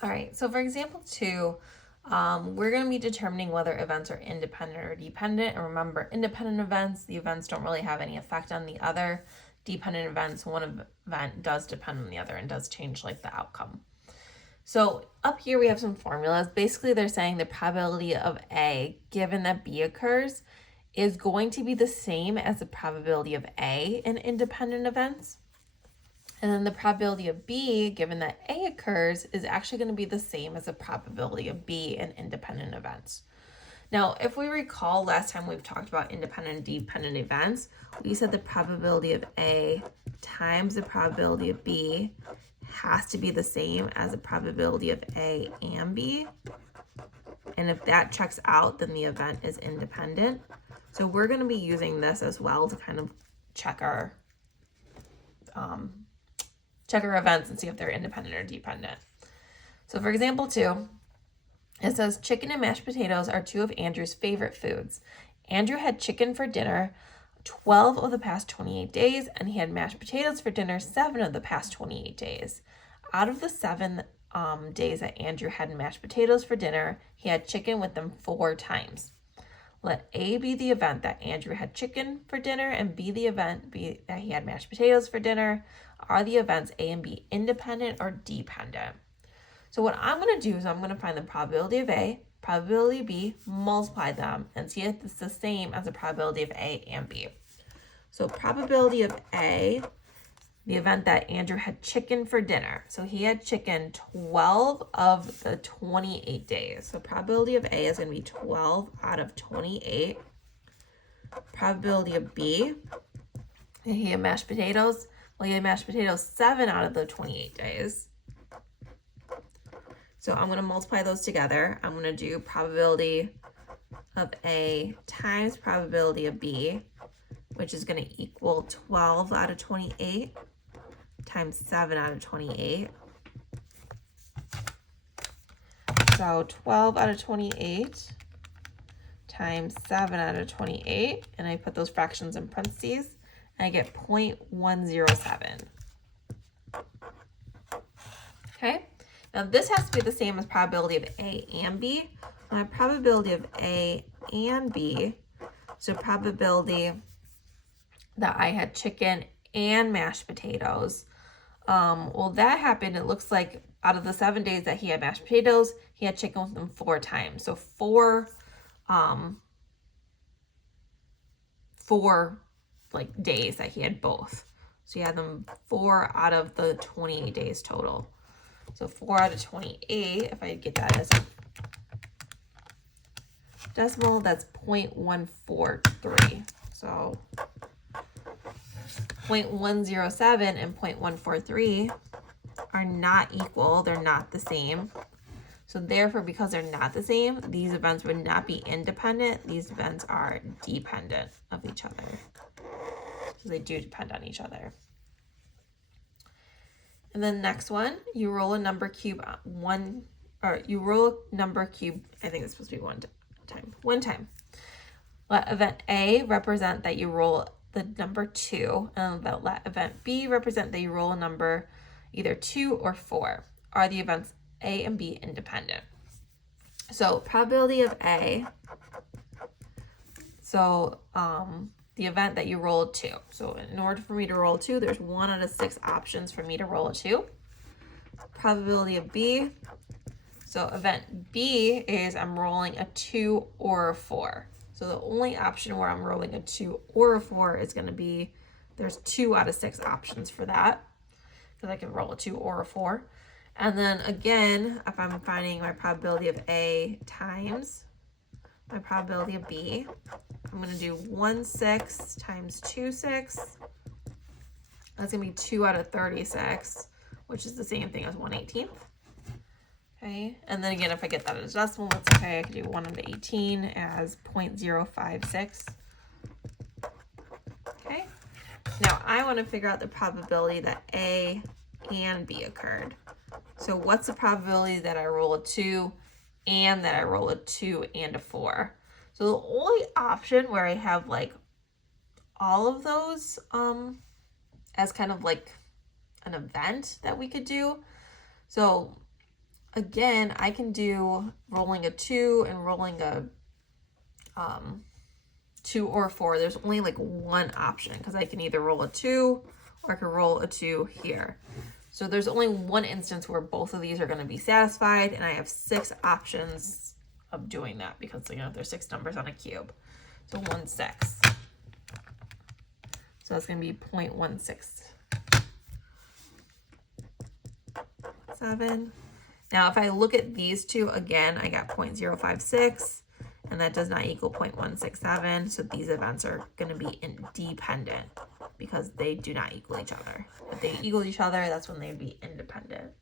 All right, so for example 2, we're going to be determining whether events are independent or dependent. And remember, independent events, the events don't really have any effect on the other. Dependent events, one event does depend on the other and does change like the outcome. So up here we have some formulas. Basically, they're saying the probability of A, given that B occurs, is going to be the same as the probability of A in independent events. And then the probability of B, given that A occurs, is actually going to be the same as the probability of B in independent events. Now, if we recall last time we've talked about independent and dependent events, we said the probability of A times the probability of B has to be the same as the probability of A and B. And if that checks out, then the event is independent. So we're going to be using this as well to kind of check our events and see if they're independent or dependent. So for example 2, it says chicken and mashed potatoes are 2 of Andrew's favorite foods. Andrew had chicken for dinner 12 of the past 28 days, and he had mashed potatoes for dinner 7 of the past 28 days. Out of the 7 days that Andrew had mashed potatoes for dinner, he had chicken with them 4 times. Let A be the event that Andrew had chicken for dinner and B the event that he had mashed potatoes for dinner. Are the events A and B independent or dependent? So what I'm going to do is I'm going to find the probability of A, probability of B, multiply them, and see if it's the same as the probability of A and B. So probability of A, the event that Andrew had chicken for dinner. So he had chicken 12 of the 28 days. So probability of A is going to be 12 out of 28. Probability of B, he had mashed potatoes. Well, he had mashed potatoes 7 out of the 28 days. So I'm going to multiply those together. I'm going to do probability of A times probability of B, which is going to equal 12 out of 28 times 7 out of 28. So 12 out of 28 times 7 out of 28, and I put those fractions in parentheses, and I get 0.107. Okay, now this has to be the same as probability of A and B. My probability of A and B, so probability that I had chicken and mashed potatoes. Well, that happened, it looks like out of the 7 days that he had mashed potatoes, he had chicken with them 4 times. So 4 like days that he had both. So he had them 4 out of the 28 days total. So 4 out of 28, if I get that as a decimal, that's 0.143. So 0.107 and 0.143 are not equal. They're not the same. So therefore, because they're not the same, these events would not be independent. These events are dependent of each other. So they do depend on each other. And then next one, you roll a number cube I think it's supposed to be one time. Let event A represent that you roll the number 2, and let event B represent that you roll a number either 2 or 4. Are the events A and B independent? So probability of A, so the event that you roll 2. So in order for me to roll 2, there's 1 out of 6 options for me to roll a 2. Probability of B, so event B is I'm rolling a 2 or a 4. So the only option where I'm rolling a 2 or a 4 is going to be, there's 2 out of 6 options for that, because I can roll a 2 or a 4. And then again, if I'm finding my probability of A times my probability of B, I'm going to do 1 6 times 2 6. That's going to be 2 out of 36, which is the same thing as 1/18. Okay, and then again, if I get that as a decimal, that's okay. I can do 1 out of 18 as 0.056. Okay, now I want to figure out the probability that A and B occurred. So what's the probability that I roll a 2 and that I roll a 2 and a 4? So the only option where I have like all of those as kind of like an event that we could do. So Again, I can do rolling a 2 and rolling a 2 or 4. There's only like one option because I can either roll a 2 or I can roll a 2 here. So there's only one instance where both of these are going to be satisfied, and I have 6 options of doing that because, you know, there's 6 numbers on a cube. So 1, 6. So that's going to be 0.167. Now, if I look at these two again, I got 0.056, and that does not equal 0.167. So these events are going to be independent because they do not equal each other. If they equal each other, that's when they'd be independent.